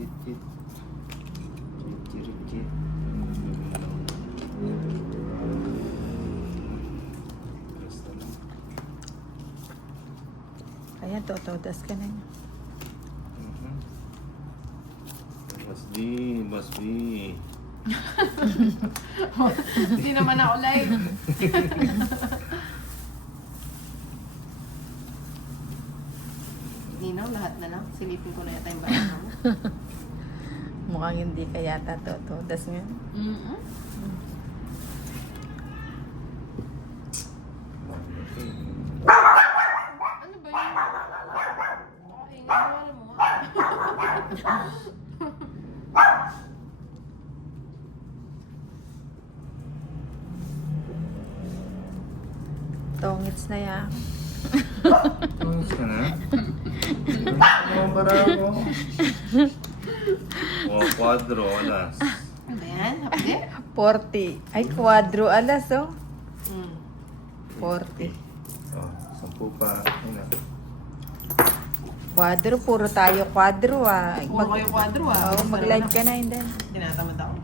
chit chit. Chit chit chit. Basta lang. Ayan, totodas ka na niya. Mas B, mas B. Hindi naman ako live. Ninaw, lahat na lang. Silipin ko na yata yung bayan mo. Mukhang hindi ka yata totodas nga. Ano ba yun? Okay, nga mo. Tongits na yan. Tungis ka na? Ano para ako? Oh, quadro, alas. Ano ba yan? Hapde? 40. Ay, quadro alas, oh. 40. Oh, 10 pa. Ayun na. Quadro, puro tayo quadro, ah. Puro kayo kwadro ah. Oo, mag-live ka na, Indan. Tinatamad ako.